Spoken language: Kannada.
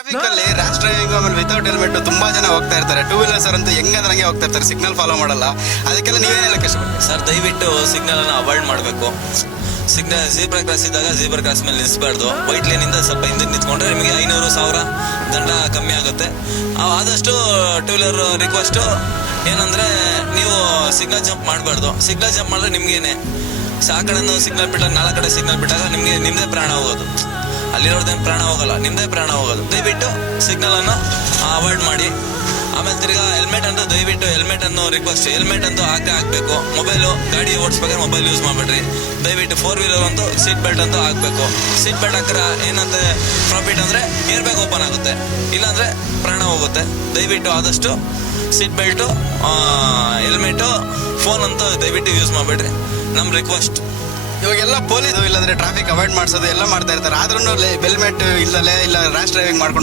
ಟ್ರಾಫಿಕ್ ಅಲ್ಲಿ ರ್ಯಾಶ್ ಡ್ರೈವಿಂಗ್ ಆಮೇಲೆ ವಿತೌಟ್ ಹೆಲ್ಮೆಟ್ ತುಂಬಾ ಜನ ಹೋಗ್ತಾ ಇರ್ತಾರೆ. ಟೂ ವೀಲರ್ಸ್ ಅಂತೂ ಹೆಂಗಂದ್ರೆ ಹಂಗೆ ಹೋಗ್ತಾ ಇರ್ತಾರೆ, ಸಿಗ್ನಲ್ ಫಾಲೋ ಮಾಡಲ್ಲ. ಅದಕ್ಕೆಲ್ಲ ನೀವೇನು ಹೇಳಕ್ಕೆ ಇಷ್ಟಪಡ್ತೀರಿ? ಸರ್ ದಯವಿಟ್ಟು ಸಿಗ್ನಲ್ ಅನ್ನು ಅವಾಯ್ಡ್ ಮಾಡಬೇಕು. ಸಿಗ್ನಲ್ ಜೀಬ್ರಾ ಕ್ರಾಸ್ ಇದ್ದಾಗ ಜೀಬ್ರಾ ಕ್ರಾಸ್ ಮೇಲೆ ನಿಲ್ಲಿಸಬಾರ್ದು. ವೈಟ್ ಲೈನ್ ಇಂದ ಸ್ವಲ್ಪ ಹಿಂದೆ ನಿಂತ್ಕೊಂಡ್ರೆ ನಿಮಗೆ 500,000 ದಂಡ ಕಮ್ಮಿ ಆಗುತ್ತೆ. ಆದಷ್ಟು ಟೂ ವೀಲರ್ ರಿಕ್ವೆಸ್ಟು ಏನಂದ್ರೆ ನೀವು ಸಿಗ್ನಲ್ ಜಂಪ್ ಮಾಡಬಾರ್ದು. ಸಿಗ್ನಲ್ ಜಂಪ್ ಮಾಡಿದ್ರೆ ನಿಮ್ಗೇನೆ ಆ ಕಡೆ ಸಿಗ್ನಲ್ ಬಿಟ್ಟಾಗ 4 ಕಡೆ ಸಿಗ್ನಲ್ ಬಿಟ್ಟಾಗ ನಿಮ್ದೇ ಪ್ರಾಣ ಹೋಗೋದು. ಅಲ್ಲಿರೋದೇನು ಪ್ರಾಣ ಹೋಗಲ್ಲ, ನಿಮ್ದೇ ಪ್ರಾಣ ಹೋಗೋದು. ದಯವಿಟ್ಟು ಸಿಗ್ನಲ್ ಅನ್ನು ಅವಾಯ್ಡ್ ಮಾಡಿ. ಆಮೇಲೆ ತಿರ್ಗಾ ಹೆಲ್ಮೆಟ್ ಅಂತ ದಯವಿಟ್ಟು ಹೆಲ್ಮೆಟ್ ಅನ್ನು ರಿಕ್ವೆಸ್ಟ್, ಹೆಲ್ಮೆಟ್ ಅಂತೂ ಹಾಕಬೇಕು. ಮೊಬೈಲು ಗಾಡಿ ಓಡಿಸ್ಬೇಕಾದ್ರೆ ಮೊಬೈಲ್ ಯೂಸ್ ಮಾಡಬೇಡ್ರಿ. ದಯವಿಟ್ಟು 4 ವೀಲರ್ ಅಂತೂ ಸೀಟ್ ಬೆಲ್ಟ್ ಅಂತೂ ಹಾಕಬೇಕು. ಸೀಟ್ ಬೆಲ್ಟ್ ಹಾಕಿದ್ರೆ ಏನಂತ ಪ್ರಾಫಿಟ್ ಅಂದರೆ ಏರ್ ಬ್ಯಾಗ್ ಓಪನ್ ಆಗುತ್ತೆ, ಇಲ್ಲಾಂದರೆ ಪ್ರಾಣ ಹೋಗುತ್ತೆ. ದಯವಿಟ್ಟು ಆದಷ್ಟು ಸೀಟ್ ಬೆಲ್ಟು, ಹೆಲ್ಮೆಟು, ಫೋನ್ ಅಂತೂ ದಯವಿಟ್ಟು ಯೂಸ್ ಮಾಡಬೇಡ್ರಿ, ನಮ್ಮ ರಿಕ್ವೆಸ್ಟ್. ಇವಾಗೆಲ್ಲ ಪೊಲೀಸ್ ಇಲ್ಲಾಂದ್ರೆ ಟ್ರಾಫಿಕ್ ಅವಾಯ್ಡ್ ಮಾಡಿಸೋದು ಎಲ್ಲ ಮಾಡ್ತಾ ಇರ್ತಾರೆ. ಆದ್ರೂ ಹೆಲ್ಮೆಟ್ ಇಲ್ಲದೆ ಇಲ್ಲ ರ್ಯಾಶ್ ಡ್ರೈವಿಂಗ್ ಮಾಡ್ಕೊಂಡು